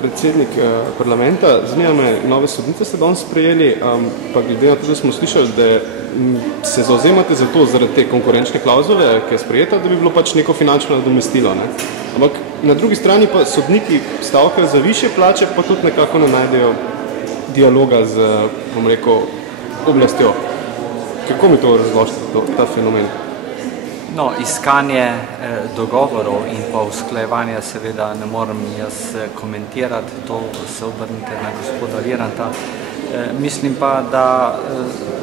predsednik parlamenta. Zanima me, nove sodnice ste danes sprejeli, pa glede na to, da smo slišali, da se zauzemate za to zaradi te konkurenčne klauzule, ki je sprejeta, da bi bilo pač neko finančno nadomestilo. Ne? Ampak na drugi strani pa sodniki stavkajo za višje plače, pa tudi nekako ne najdejo dialoga z, bom rekel, oblastjo. Kako mi to razložite, ta fenomen? No, iskanje dogovorov in pa usklajevanja seveda ne morem jaz komentirati, to se obrnite na gospoda Viranta. Mislim pa, da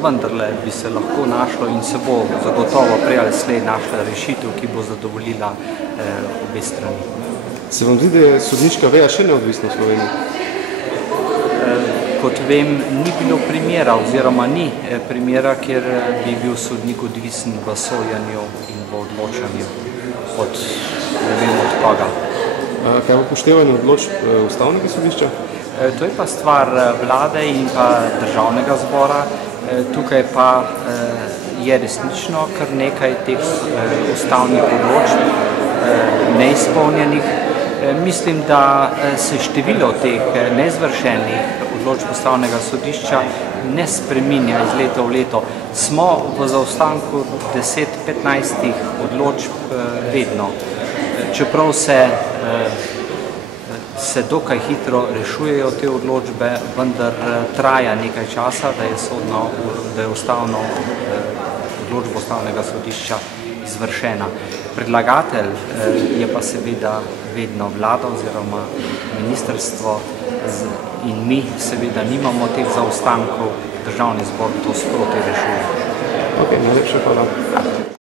vendarle bi se lahko našlo in se bo zagotovo prej ali slej našla rešitev, ki bo zadovoljila obe strani. Se vam zdi, da je sodniška veja še neodvisna v Sloveniji? Kot vem, ni bilo primera oziroma ni primera, kjer bi bil sodnik odvisen v sojenju in v odločanju od ne vem od koga. Kaj je upoštevanje odločb Ustavnega sodišča? To je pa stvar vlade in pa državnega zbora. Tukaj pa je resnično kar nekaj teh ustavnih odločb neizpolnjenih. Mislim, da se število teh neizvršenih odločb Ustavnega sodišča ne spreminja iz leta v leto. Smo v zaostanku 10-15 odločb vedno. Čeprav se dokaj hitro rešujejo te odločbe, vendar traja nekaj časa, da je ustavno odločbo Ustavnega sodišča izvršena. Predlagatelj je pa seveda vedno vlada oziroma ministrstvo in mi seveda nimamo teh zaostankov, državni zbor to sproti rešuje. Ok, najlepša hvala.